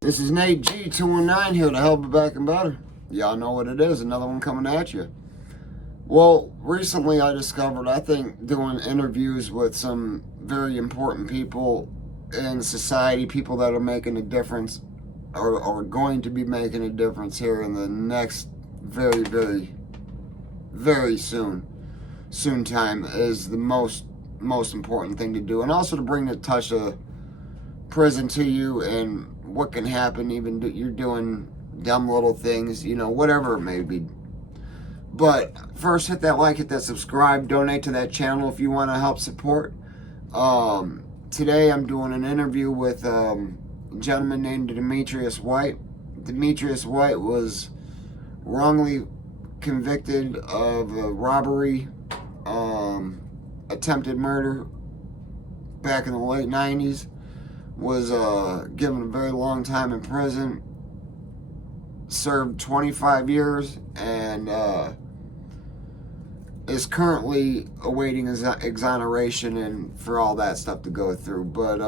This is Nate G219 here to help it back and better. Y'all know what it is, another one coming at you. Well, recently I discovered, I think doing interviews with some very important people in society, people that are making a difference, or going to be making a difference here in the next very, very, very soon time, is the most important thing to do. And also to bring the touch of prison to you and what can happen, even you're doing dumb little things, whatever it may be. But first, hit that like, hit that subscribe, donate to that channel if you want to help support. Today I'm doing an interview with a gentleman named Demetrius White. Demetrius White was wrongly convicted of a robbery, attempted murder back in the late 90s. Was given a very long time in prison, served 25 years, and is currently awaiting exoneration and for all that stuff to go through. But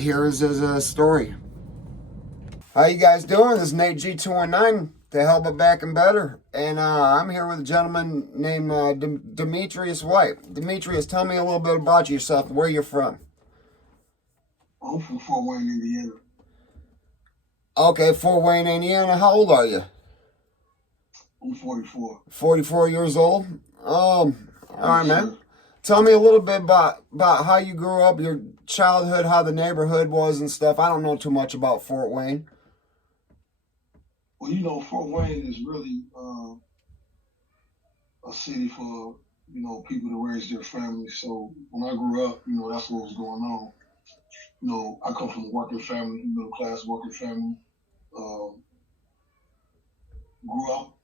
here is his story. How you guys doing? This is Nate G219 to help it back and better. And I'm here with a gentleman named Demetrius White. Demetrius, tell me a little bit about yourself, where you're from. I'm from Fort Wayne, Indiana. Okay, Fort Wayne, Indiana. How old are you? I'm 44. 44 years old? All right, man. Tell me a little bit about how you grew up, your childhood, how the neighborhood was and stuff. I don't know too much about Fort Wayne. Well, Fort Wayne is really a city for, people to raise their families. So when I grew up, that's what was going on. I come from a working family, middle class working family. Grew up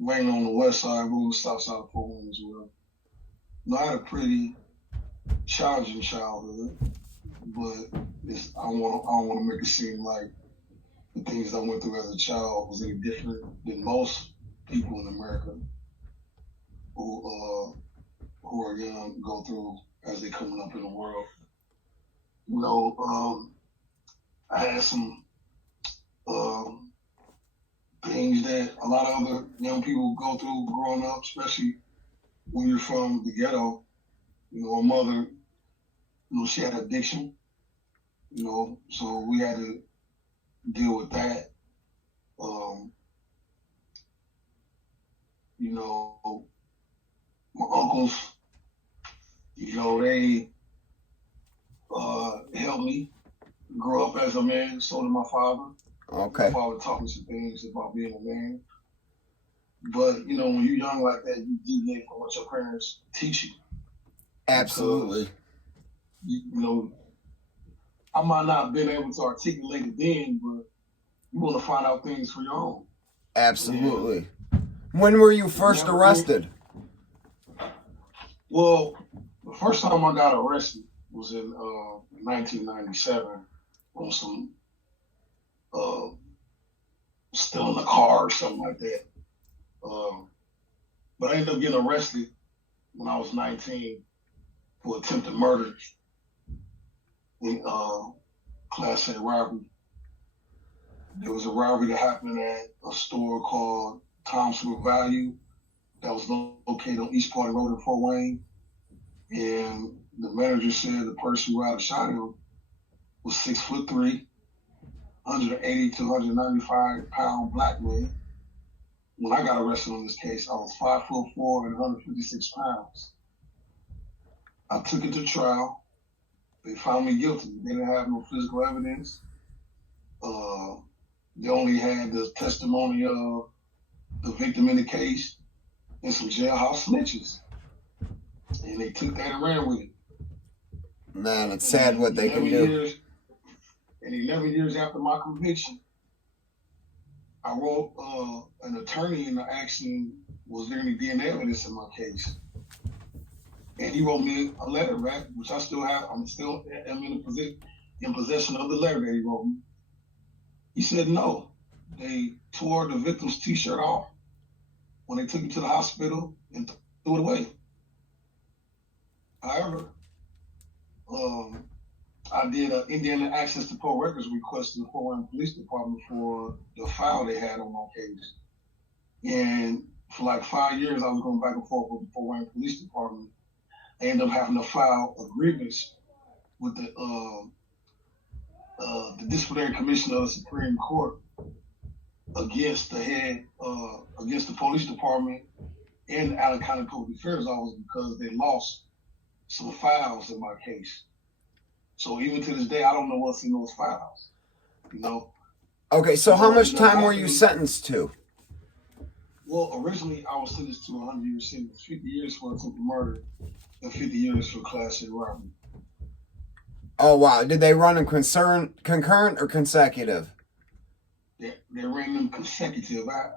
laying on the west side, on the south side of Fort Wayne as well. I had a pretty challenging childhood, but I don't want to make it seem like the things I went through as a child was any different than most people in America who are young go through as they're coming up in the world. I had some things that a lot of other young people go through growing up, especially when you're from the ghetto. A mother, she had addiction, so we had to deal with that. My uncles, they helped me grow up as a man. So did my father. Okay. My father taught me some things about being a man. But, when you're young like that, you deviate from what your parents teach you. Absolutely. Because, I might not have been able to articulate it then, but you want to find out things for your own. Absolutely. When were you first arrested? Well, the first time I got arrested was in 1997 on some stealing a car or something like that. But I ended up getting arrested when I was 19 for attempted murder in Class A robbery. There was a robbery that happened at a store called Thompson Value that was located on East Party Road in Fort Wayne. And the manager said the person who had a shot him was 6'3", 180 to 195 pound black man. When I got arrested on this case, I was 5'4" and 156 pounds. I took it to trial. They found me guilty. They didn't have no physical evidence. They only had the testimony of the victim in the case and some jailhouse snitches. And they took that and ran with it. Man, it's sad what they can do. And 11 years after my conviction, I wrote an attorney in the asking, was there any DNA evidence in my case? And he wrote me a letter back, which I still have. I'm in possession of the letter that he wrote me. He said no. They tore the victim's T-shirt off when they took him to the hospital and threw it away. However, I did an Indiana Access to Poll Records request to the Fort Wayne Police Department for the file they had on my case. And for like 5 years, I was going back and forth with the Fort Wayne Police Department. I ended up having to file a grievance with the disciplinary commission of the Supreme Court against against the police department and the Allen County Public Affairs Office because they lost some files in my case. So even to this day, I don't know what's in those files. You know. Okay, so how much time were you sentenced to? Well, originally I was sentenced to a 100-year sentence, 50 years for attempted murder, and 50 years for Class A robbery. Oh wow! Did they run in concurrent or consecutive? They ran them consecutive. I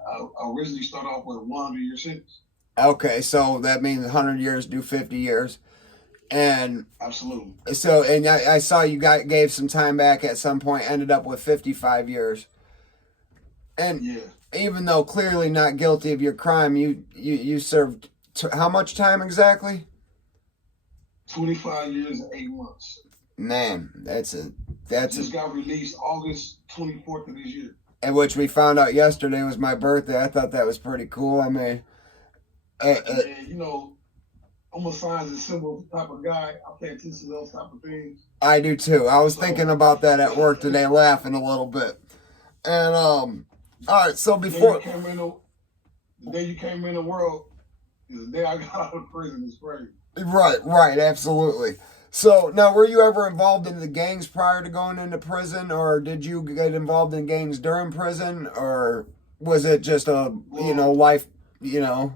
originally started off with a 100-year sentence. Okay, so that means 100 years do 50 years. And absolutely. So, and I saw you gave some time back at some point, ended up with 55 years. And yeah. Even though clearly not guilty of your crime, you served how much time exactly? 25 years and 8 months. Man, that's just got released August 24th of this year. And which we found out yesterday was my birthday. I thought that was pretty cool. I mean, you know, I'm a signs and symbols type of guy. I pay attention to those type of things. I do too. I was thinking about that at work today, laughing a little bit. And all right. So before the day you came in the world is the day I got out of prison. It's crazy. Right, absolutely. So now, were you ever involved in the gangs prior to going into prison, or did you get involved in gangs during prison, or was it just a life? Well,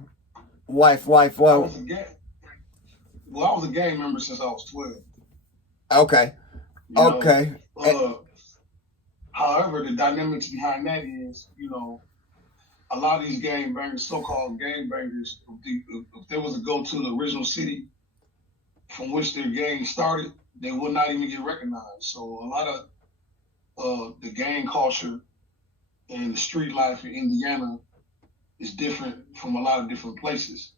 I was a gang member since I was 12. Okay. Okay. However, the dynamics behind that is, a lot of these gangbangers, so-called gangbangers, if they was to go to the original city from which their gang started, they would not even get recognized. So a lot of the gang culture and the street life in Indiana is different from a lot of different places.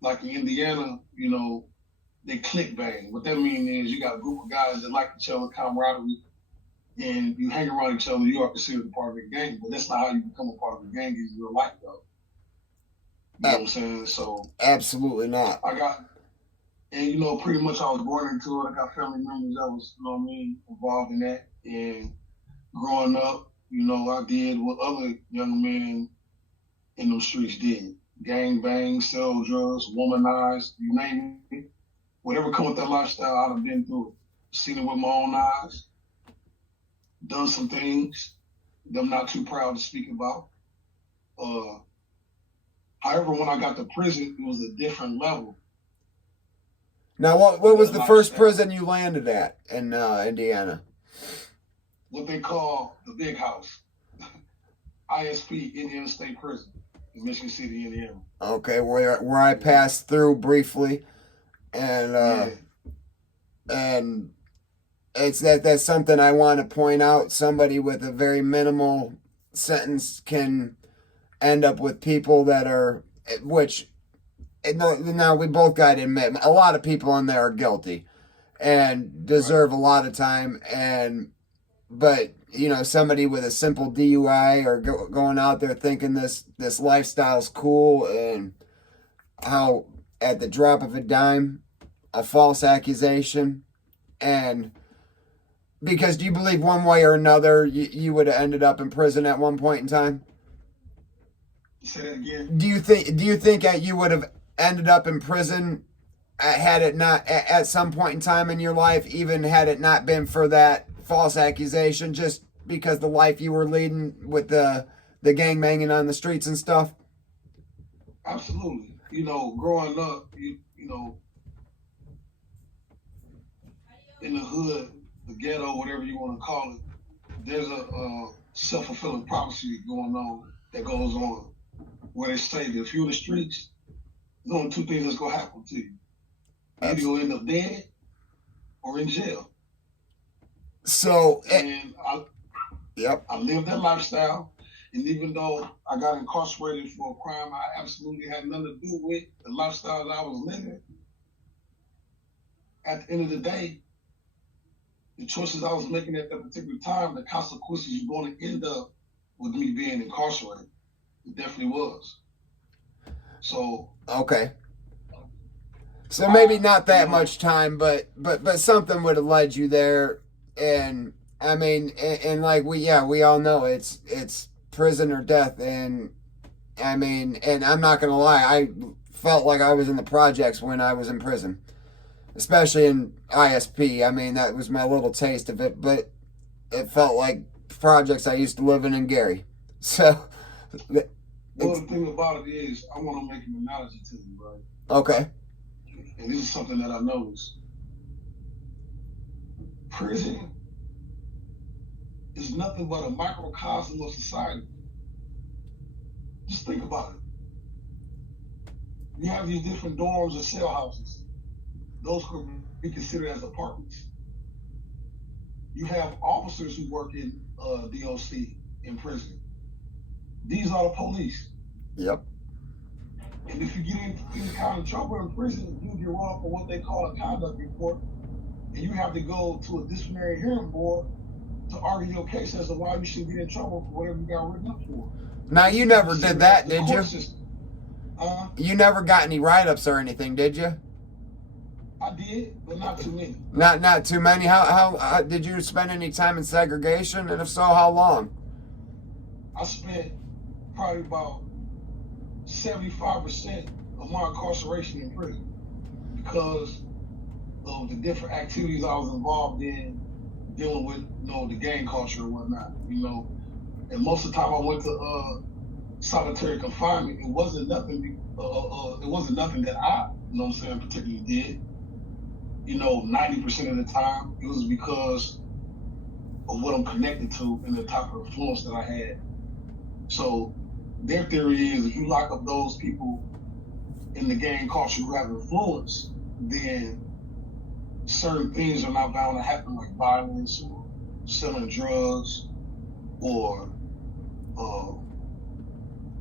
Like in Indiana, they click bang. What that means is you got a group of guys that like each other, camaraderie, and you hang around each other, you are considered a part of the gang. But that's not how you become a part of the gang in real life, though. You know what I'm saying? So absolutely not. And pretty much I was born into it. I got family members that was, involved in that. And growing up, I did what other young men in those streets did. Gang bang, sell drugs, womanize, you name it. Whatever come with that lifestyle, I'd have been through it. Seen it with my own eyes. Done some things that I'm not too proud to speak about. However, when I got to prison, it was a different level. Now, what was the first prison you landed at in Indiana? What they call the Big House. ISP, Indiana State Prison in Michigan City, Indiana. Okay, where I passed through briefly. And and it's that's something I want to point out. Somebody with a very minimal sentence can end up with people that are, which now we both got to admit, a lot of people in there are guilty and deserve a lot of time. But somebody with a simple DUI or going out there thinking this lifestyle's cool, and how at the drop of a dime, a false accusation, and because do you believe one way or another you would have ended up in prison at one point in time? Say that again. Do you think that you would have ended up in prison had it not at some point in time in your life, even had it not been for that false accusation, just because the life you were leading with the gang banging on the streets and stuff? Absolutely. Growing up, in the hood, the ghetto, whatever you want to call it, there's a self-fulfilling prophecy that goes on, where they say that if you're in the streets, there's only two things that's going to happen to you. Either you'll end up dead or in jail. So, I lived that lifestyle, and even though I got incarcerated for a crime I absolutely had nothing to do with, the lifestyle that I was living, at the end of the day, the choices I was making at that particular time, the consequences were going to end up with me being incarcerated. It definitely was. So Okay. So maybe not that you know, much time, but something would have led you there. And I mean, and like we all know it's prison or death. And I mean, and I'm not gonna lie, I felt like I was in the projects when I was in prison, especially in ISP. I mean, that was my little taste of it, but it felt like projects I used to live in Gary. So, well, the thing about it is, I want to make an analogy to you, right? okay. And this is something that I noticed. Prison is nothing but a microcosm of society. Just think about it. You have these different dorms or cell houses. Those could be considered as apartments. You have officers who work in DOC in prison. These are the police. Yep. And if you get into any kind of trouble in prison, you get run up for what they call a conduct report, and you have to go to a disciplinary hearing board to argue your case as to why you should get in trouble for whatever you got written up for. Now you never did that, did you? You never got any write-ups or anything, did you? I did, but not too many. Not too many. How did you spend any time in segregation? And if so, how long? I spent probably about 75% of my incarceration in prison because of the different activities I was involved in dealing with, the gang culture and whatnot, And most of the time I went to solitary confinement. It wasn't nothing. It wasn't nothing that I, particularly did. 90% of the time it was because of what I'm connected to and the type of influence that I had. So their theory is if you lock up those people in the gang culture who have influence, then certain things are not bound to happen, like violence or selling drugs or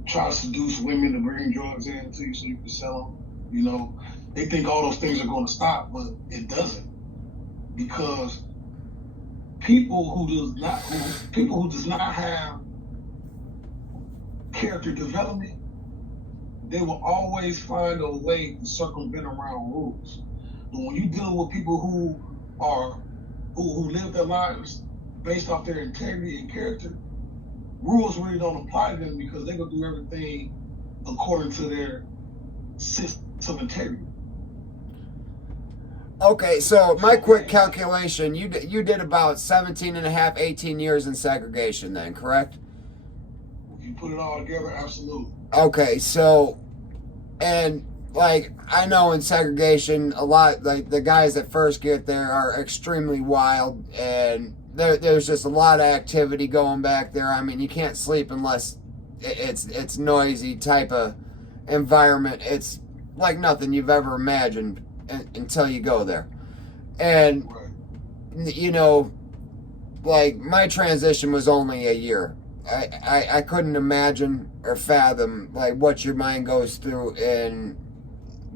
trying to seduce women to bring drugs in to you so you can sell them. They think all those things are going to stop, but it doesn't, because people who does not have character development, they will always find a way to circumvent around rules. But when you deal with people who live their lives based off their integrity and character, rules really don't apply to them because they're gonna do everything according to their system of integrity. Okay, so my quick calculation, you did about 17 and a half, 18 years in segregation then, correct? If you put it all together, absolutely. Okay, so, and like, I know in segregation, a lot, like the guys that first get there are extremely wild, and there's just a lot of activity going back there. I mean, you can't sleep unless it's noisy type of environment. It's like nothing you've ever imagined until you go there. And, like, my transition was only a year. I couldn't imagine or fathom, like, what your mind goes through in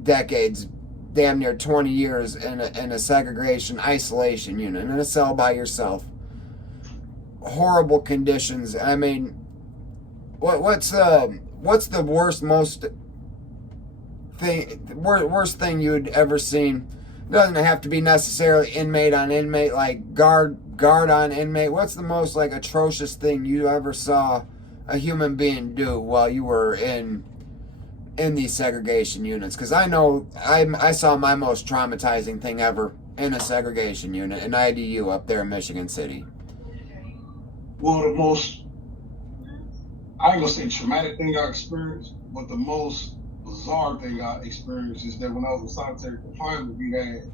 decades, damn near 20 years in a segregation isolation unit, in a cell by yourself. Horrible conditions. I mean, what's the worst thing you'd ever seen? It doesn't have to be necessarily inmate on inmate, like guard on inmate. What's the most like atrocious thing you ever saw a human being do while you were in these segregation units? Because I know I saw my most traumatizing thing ever in a segregation unit, an IDU up there in Michigan City. Well, the most, I ain't gonna say traumatic thing I experienced, but the most bizarre thing I experienced is that when I was in solitary confinement, we had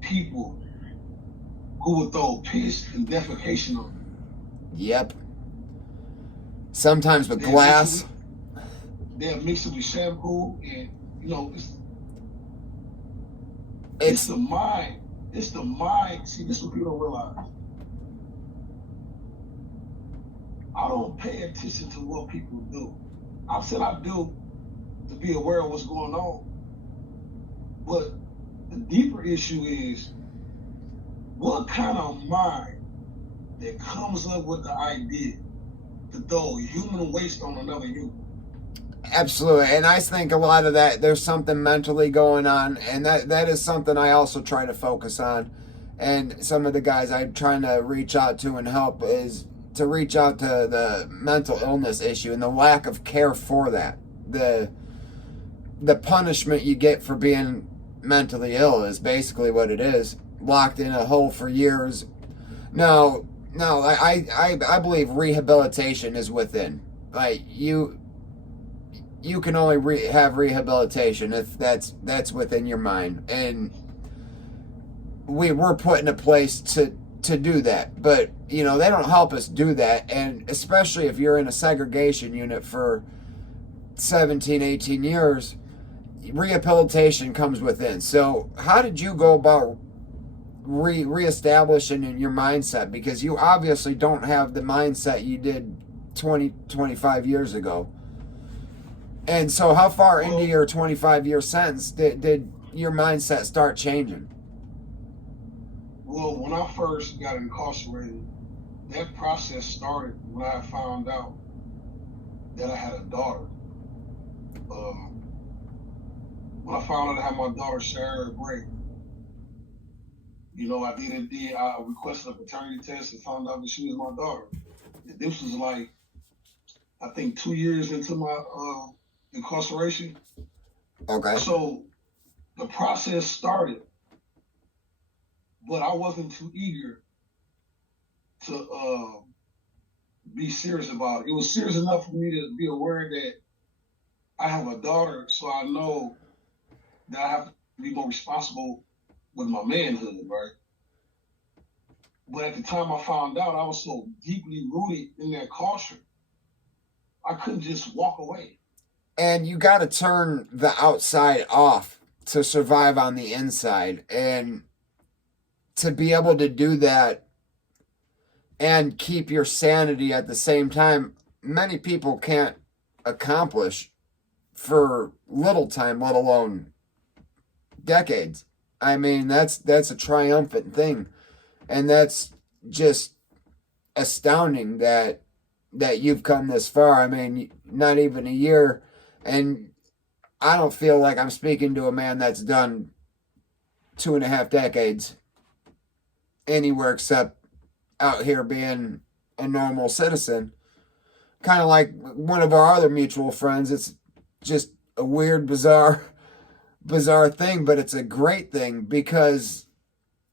people who would throw piss and defecation on me. Yep. Sometimes with glass. They'll mix it with shampoo, and it's the mind. It's the mind. See, this is what people don't realize. I don't pay attention to what people do. I said I do to be aware of what's going on. But the deeper issue is what kind of mind that comes up with the idea to throw human waste on another human? Absolutely. And I think a lot of that, there's something mentally going on. And that is something I also try to focus on. And some of the guys I'm trying to reach out to and help is to reach out to the mental illness issue and the lack of care for that. The punishment you get for being mentally ill is basically what it is. Locked in a hole for years. No, no, I believe rehabilitation is within. Like you can only have rehabilitation if that's within your mind, and we're put in a place to do that. But they don't help us do that, and especially if you're in a segregation unit for 17, 18 years, rehabilitation comes within. So how did you go about reestablishing your mindset? Because you obviously don't have the mindset you did 20, 25 years ago. And so how far into your 25-year sentence did your mindset start changing? Well, when I first got incarcerated, that process started when I found out that I had a daughter. When I found out I had my daughter, Sarah Gray, I requested a paternity test and found out that she was my daughter. And this was like, I think 2 years into my incarceration. Okay. So the process started, but I wasn't too eager to be serious about it. It was serious enough for me to be aware that I have a daughter, so I know that I have to be more responsible with my manhood, right? But at the time I found out, I was so deeply rooted in that culture, I couldn't just walk away. And you got to turn the outside off to survive on the inside. And to be able to do that and keep your sanity at the same time, many people can't accomplish for little time, let alone decades. I mean, that's a triumphant thing. And that's just astounding that you've come this far. I mean, not even a year. And I don't feel like I'm speaking to a man that's done 2.5 decades anywhere except out here being a normal citizen. Kind of like one of our other mutual friends. It's just a weird, bizarre thing, but it's a great thing because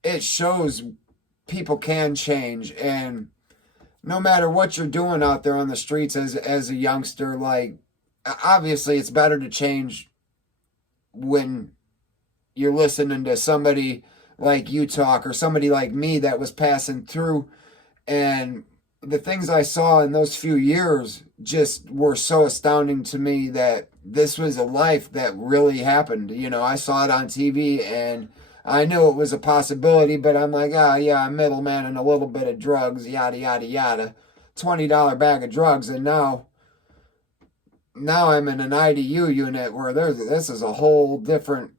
it shows people can change. And no matter what you're doing out there on the streets as a youngster, like, obviously it's better to change when you're listening to somebody like you talk or somebody like me that was passing through. And the things I saw in those few years just were so astounding to me that this was a life that really happened. I saw it on TV and I knew it was a possibility, but I'm like, yeah, I'm middleman and a little bit of drugs, yada, yada, yada. $20 bag of drugs, and now I'm in an IDU unit where this is a whole different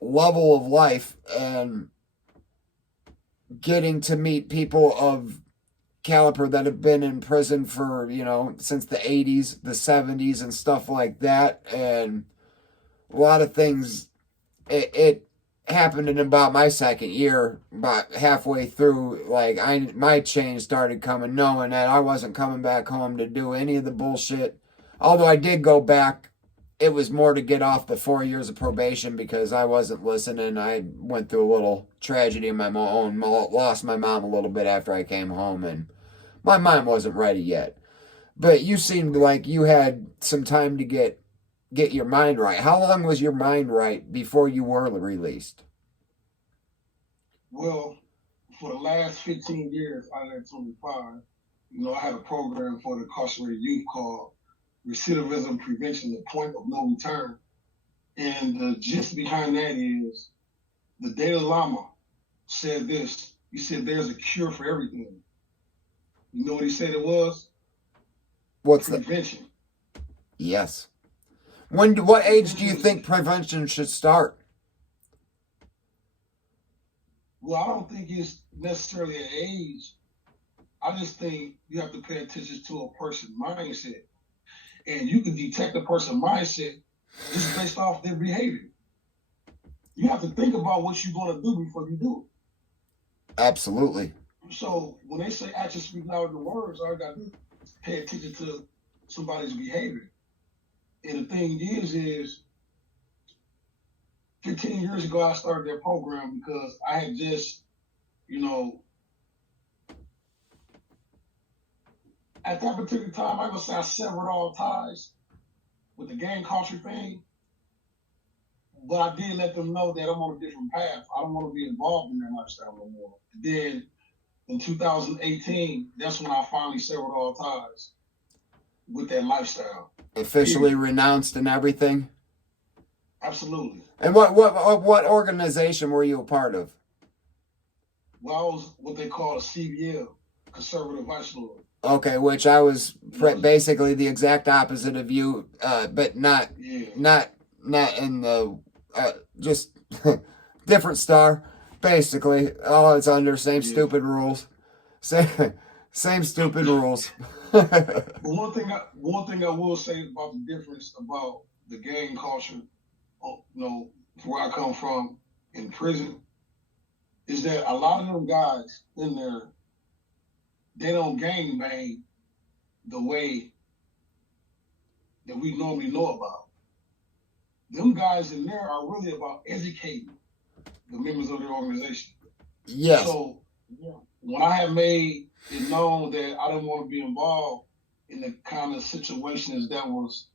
level of life, and getting to meet people of caliber that have been in prison for, since the 80s, the 70s, and stuff like that. And a lot of things, it happened in about my second year, about halfway through. Like, my change started coming, knowing that I wasn't coming back home to do any of the bullshit. Although I did go back, it was more to get off the 4 years of probation because I wasn't listening. I went through a little tragedy of my own, lost my mom a little bit after I came home, and my mind wasn't ready yet. But you seemed like you had some time to get your mind right. How long was your mind right before you were released? Well, for the last 15 years, I led 25. I had a program for the incarcerated youth called Recidivism Prevention, the Point of No Return. And the gist behind that is the Dalai Lama said this. He said there's a cure for everything. You know what he said it was? What's prevention? Yes. What age do you think prevention should start? Well, I don't think it's necessarily an age. I just think you have to pay attention to a person's mindset. And you can detect a person's mindset just based off their behavior. You have to think about what you're going to do before you do Absolutely. it. So when they say actions speak louder than words, all I got to do is pay attention to somebody's behavior. And the thing is 15 years ago, I started that program because I had just, you know, at that particular time, I'm going to say I severed all ties with the gang culture thing. But I did let them know that I'm on a different path. I don't want to be involved in that lifestyle no more. Then in 2018, that's when I finally severed all ties with that lifestyle. Officially renounced and everything. Absolutely. And what organization were you a part of? Well, I was what they call a CVL, Conservative Vice Lord. Okay, which I was basically the exact opposite of you, but not in the just different star. Basically, all it's under same stupid rules, same stupid rules. But one thing I will say about the difference about the gang culture, where I come from in prison, is that a lot of them guys in there, they don't gang bang the way that we normally know about. Them guys in there are really about educating the members of their organization. Yes. So when I have made it known that I didn't want to be involved in the kind of situations that was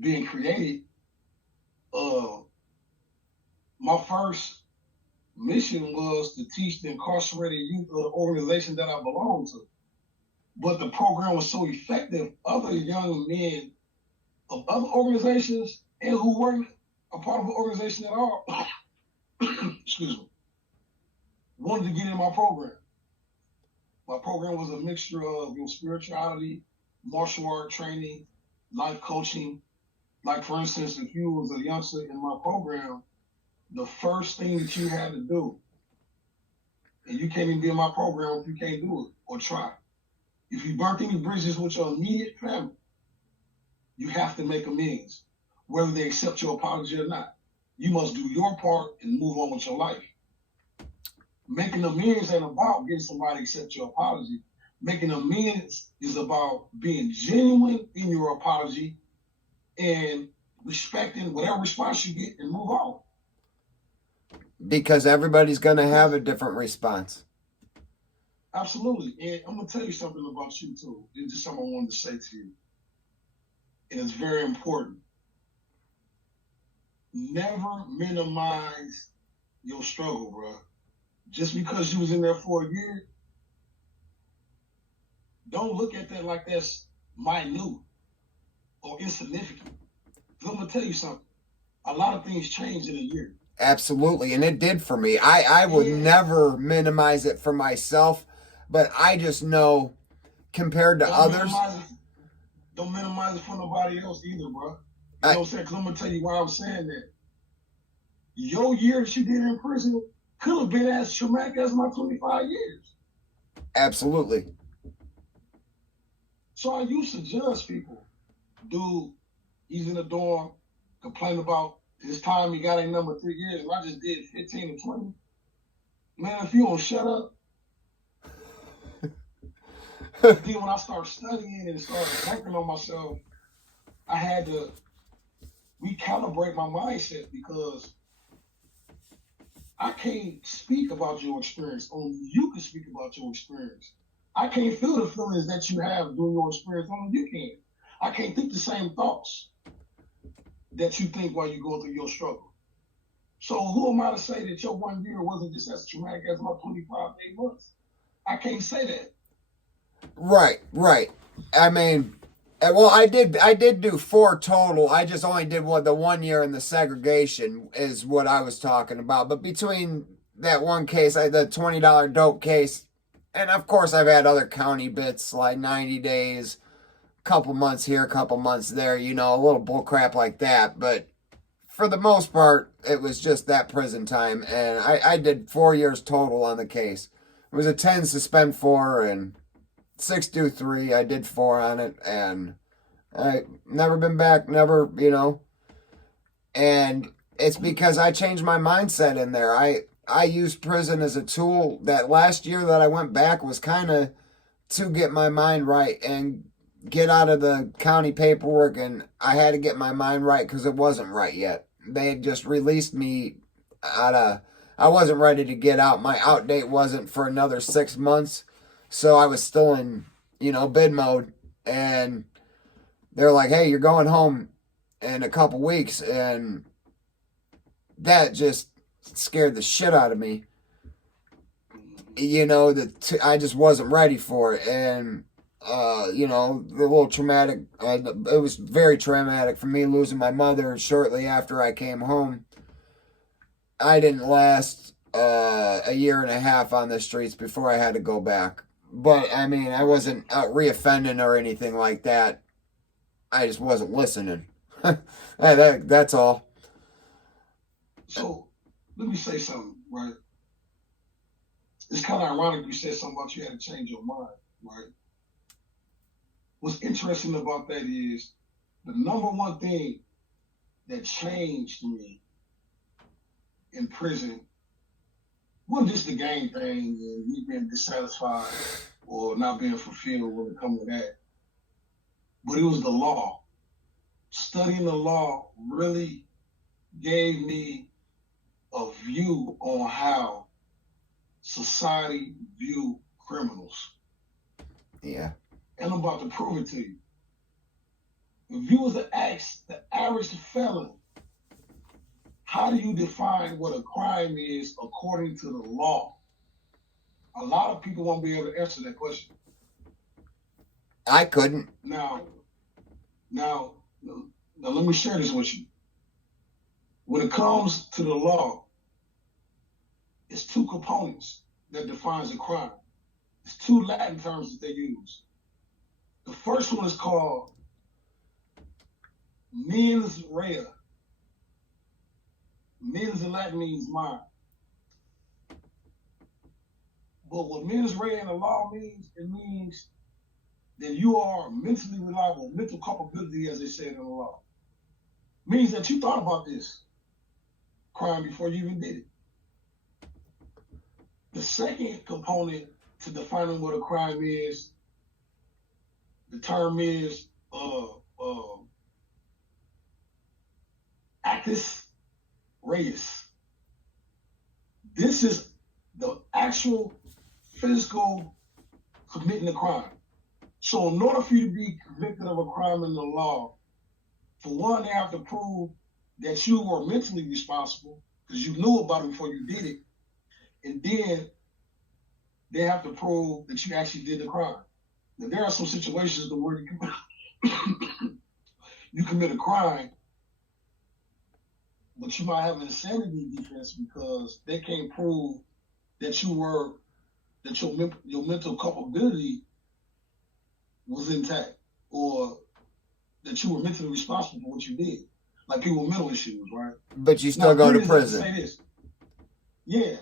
being created, my first mission was to teach the incarcerated youth of the organization that I belonged to. But the program was so effective, other young men of other organizations and who weren't a part of the organization at all, excuse me, wanted to get in my program. My program was a mixture of spirituality, martial art training, life coaching. Like, for instance, if you was a youngster in my program, the first thing that you had to do, and you can't even be in my program if you can't do it or try. If you burnt any bridges with your immediate family, you have to make amends, whether they accept your apology or not. You must do your part and move on with your life. Making amends ain't about getting somebody to accept your apology. Making amends is about being genuine in your apology and respecting whatever response you get and move on. Because everybody's going to have a different response. Absolutely. And I'm going to tell you something about you, too. It's just something I wanted to say to you. And it's very important. Never minimize your struggle, bro. Just because you was in there for a year, don't look at that like that's minute or insignificant. I'm going to tell you something. A lot of things change in a year. Absolutely, and it did for me. I would never minimize it for myself, but I just know compared to others. Don't minimize it for nobody else either, bro. You know what I'm saying? Because I'm going to tell you why I'm saying that. Your year that you did in prison could have been as traumatic as my 25 years. Absolutely. So I used to judge people. Dude, he's in the dorm, complain about his time he got a number 3 years, and I just did 15 or 20. Man, if you don't shut up. Then when I started studying and started working on myself, I had to recalibrate my mindset because I can't speak about your experience. Only you can speak about your experience. I can't feel the feelings that you have during your experience. Only you can. I can't think the same thoughts that you think while you go through your struggle. So who am I to say that your 1 year wasn't just as traumatic as my 25 8 months? I can't say that. Right. I mean, well, I did do 4 total. I just only did the 1 year in the segregation is what I was talking about. But between that one case, the $20 dope case, and of course I've had other county bits like 90 days, couple months here, couple months there, a little bull crap like that. But for the most part, it was just that prison time, and I did 4 years total on the case. It was a 10 suspend 4 and 6 do 3. I did 4 on it, and I never been back, never, and it's because I changed my mindset in there. I used prison as a tool. That last year that I went back was kind of to get my mind right and get out of the county paperwork, and I had to get my mind right because it wasn't right yet. They had just released me out of, I wasn't ready to get out. My out date wasn't for another 6 months, so I was still in, bid mode, and they're like, hey, you're going home in a couple weeks, and that just scared the shit out of me. I just wasn't ready for it, and the little traumatic. It was very traumatic for me losing my mother shortly after I came home. I didn't last a year and a half on the streets before I had to go back. But I mean, I wasn't out reoffending or anything like that. I just wasn't listening. That's all. So let me say something, right? It's kind of ironic you said something about you had to change your mind, right? What's interesting about that is the number one thing that changed me in prison wasn't just the gang thing and me being dissatisfied or not being fulfilled when it comes to that, but it was the law. Studying the law really gave me a view on how society view criminals. Yeah. And I'm about to prove it to you. If you was to ask the average felon, how do you define what a crime is according to the law? A lot of people won't be able to answer that question. I couldn't. Now, let me share this with you. When it comes to the law, it's two components that defines a crime. It's two Latin terms that they use. The first one is called mens rea. Mens in Latin means mind. But what mens rea in the law means, it means that you are mentally reliable, mental culpability, as they say in the law. Means that you thought about this crime before you even did it. The second component to defining what a crime is, the term is actus reus. This is the actual physical committing a crime. So in order for you to be convicted of a crime in the law, for one, they have to prove that you were mentally responsible because you knew about it before you did it. And then they have to prove that you actually did the crime. Now, there are some situations where you commit a crime, but you might have an insanity defense because they can't prove that your mental culpability was intact or that you were mentally responsible for what you did. Like people with mental issues, right? But you still go to prison.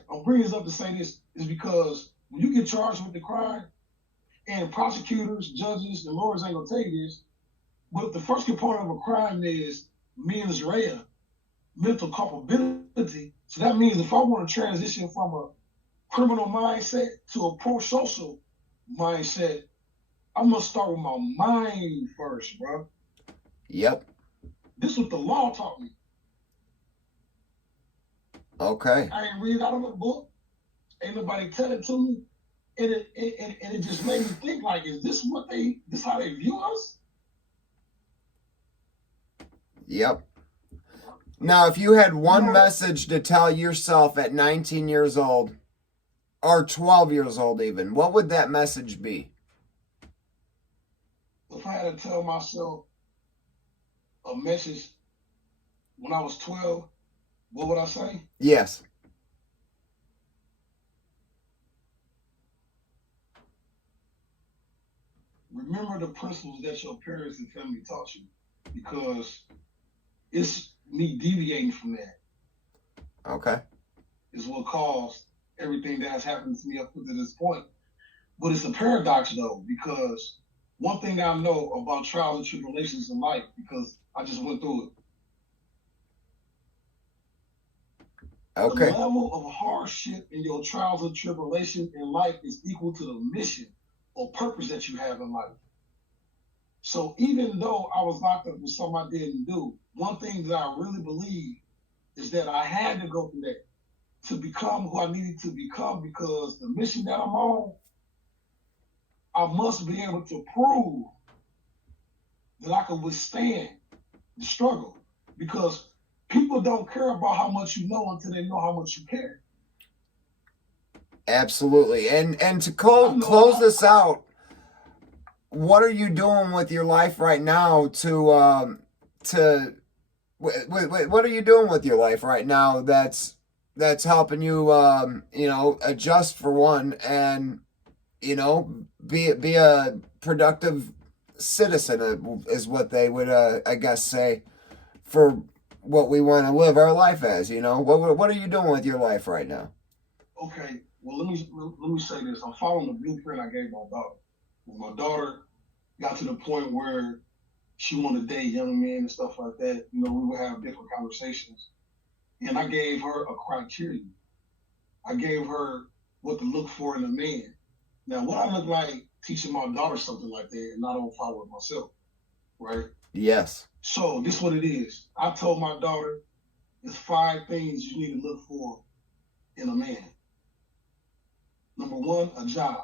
I'm bringing this up to say this is because when you get charged with the crime, and prosecutors, judges, and lawyers ain't gonna tell you this, but the first component of a crime is mens rea, mental culpability. So that means if I want to transition from a criminal mindset to a pro-social mindset, I'm gonna start with my mind first, bro. Yep. This is what the law taught me. Okay. I ain't read out of a book. Ain't nobody tell it to me. And it just made me think, like, is this how they view us? Yep. Now, if you had one message to tell yourself at 19 years old, or 12 years old even, what would that message be? If I had to tell myself a message when I was 12, what would I say? Yes. Remember the principles that your parents and family taught you, because it's me deviating from that Okay. is what caused everything that has happened to me up to this point. But it's a paradox though, because one thing I know about trials and tribulations in life, because I just went through it, the Okay. level of hardship in your trials and tribulations in life is equal to the mission or purpose that you have in life. So even though I was locked up for something I didn't do, one thing that I really believe is that I had to go through that to become who I needed to become, because the mission that I'm on, I must be able to prove that I can withstand the struggle, because people don't care about how much you know until they know how much you care. Absolutely. And to I close know this out, what are you doing with your life right now what are you doing with your life right now that's helping you adjust for one, and be a productive citizen, is what they would I guess say, for what we want to live our life as. What are you doing with your life right now? okay, well let me say this. I'm following the blueprint I gave my daughter. When my daughter got to the point where she wanted to date young men and stuff like that, we would have different conversations. And I gave her a criteria. I gave her what to look for in a man. Now, what I look like teaching my daughter something like that, and I don't follow it myself, right? Yes. So this is what it is. I told my daughter there's 5 things you need to look for in a man. Number 1, a job.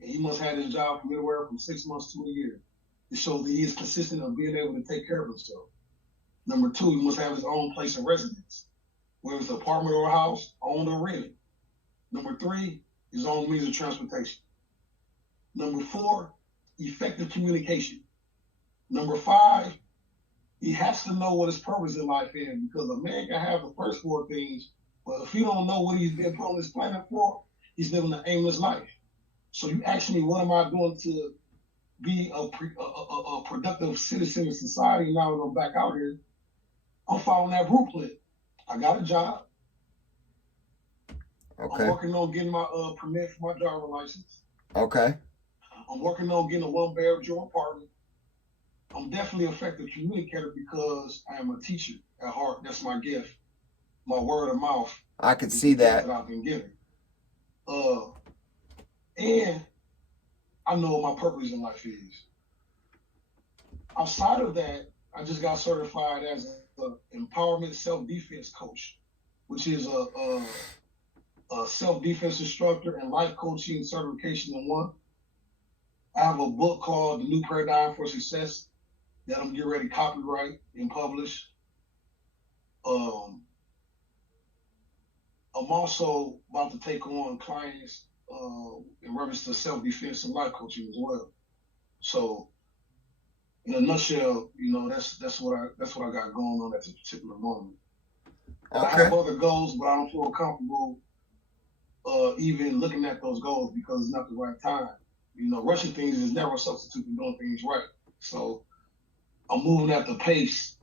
And he must have his job from anywhere from 6 months to a year. It shows that he is consistent of being able to take care of himself. Number 2, he must have his own place of residence, whether it's an apartment or a house, owned or rented. Number 3, his own means of transportation. Number 4, effective communication. Number 5, he has to know what his purpose in life is, because a man can have the first 4 things, but if he don't know what he's been put on this planet for, he's living an aimless life. So you ask me, what am I doing to be a productive citizen in society now that I'm back out here? I'm following that blueprint. I got a job. Okay. I'm working on getting my permit for my driver's license. Okay. I'm working on getting a 1-bedroom apartment. I'm definitely an effective communicator because I am a teacher at heart. That's my gift. My word of mouth. I could see that. I've been given. And I know what my purpose in life is. Outside of that, I just got certified as an empowerment self-defense coach, which is a self-defense instructor and life coaching certification in one. I have a book called The New Paradigm for Success that I'm getting ready to copyright and publish. I'm also about to take on clients in reference to self-defense and life coaching as well. So, in a nutshell, that's what I got going on at this particular moment. Okay. I have other goals, but I don't feel comfortable even looking at those goals because it's not the right time. Rushing things is never a substitute for doing things right. So I'm moving at the pace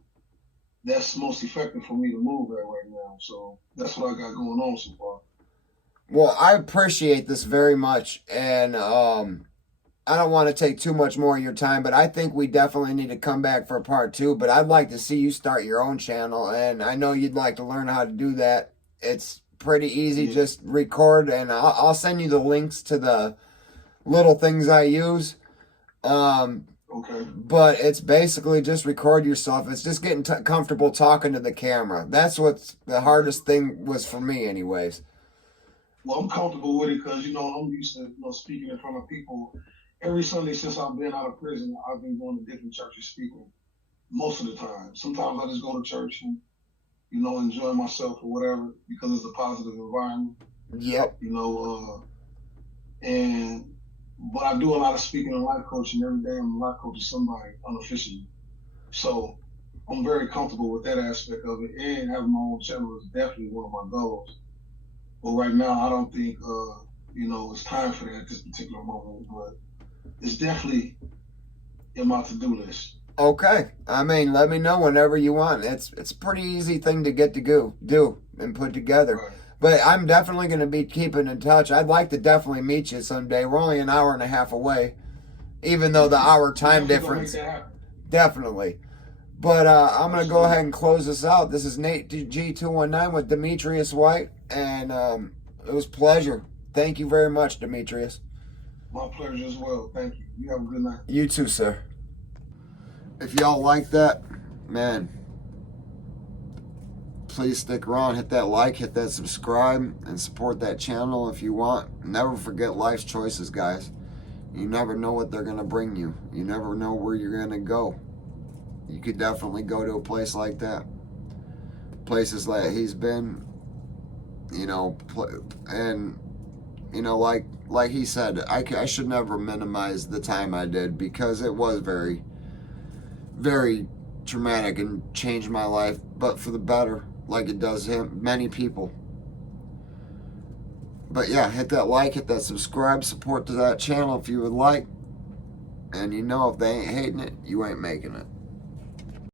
that's most effective for me to move at right now. So that's what I got going on so far. Well, I appreciate this very much, and I don't want to take too much more of your time, but I think we definitely need to come back for part 2. But I'd like to see you start your own channel, and I know you'd like to learn how to do that. It's pretty easy. Yeah. Just record, and I'll send you the links to the little things I use. Okay. But it's basically just record yourself. It's just getting comfortable talking to the camera. That's what's the hardest thing was for me, anyways. Well, I'm comfortable with it because, I'm used to speaking in front of people. Every Sunday since I've been out of prison, I've been going to different churches speaking most of the time. Sometimes I just go to church and, enjoy myself or whatever because it's a positive environment. Yep. But I do a lot of speaking and life coaching every day. I'm a life coach to somebody unofficially. So I'm very comfortable with that aspect of it, and having my own channel is definitely one of my goals. But right now, I don't think, it's time for that at this particular moment, but it's definitely in my to-do list. Okay. I mean, let me know whenever you want. It's a pretty easy thing to get to do and put together. Right. But I'm definitely going to be keeping in touch. I'd like to definitely meet you someday. We're only an hour and a half away, even though the Definitely. hour We time definitely gonna make difference. that happen. Definitely. But I'm going to go Absolutely. ahead and close this out. This is Nate G219 with Demetrius White, and it was a pleasure. Thank you very much, Demetrius. My pleasure as well. Thank you. You have a good night. You too, sir. If y'all like that, man, please stick around, hit that like, hit that subscribe, and support that channel if you want. Never forget life's choices, guys. You never know what they're going to bring you. You never know where you're going to go. You could definitely go to a place like that. Places like he's been, you know, and, you know, like he said, I should never minimize the time I did, because it was very, very traumatic and changed my life, but for the better, like it does him, many people. But yeah, hit that like, hit that subscribe, support to that channel if you would like. And you know, if they ain't hating it, you ain't making it.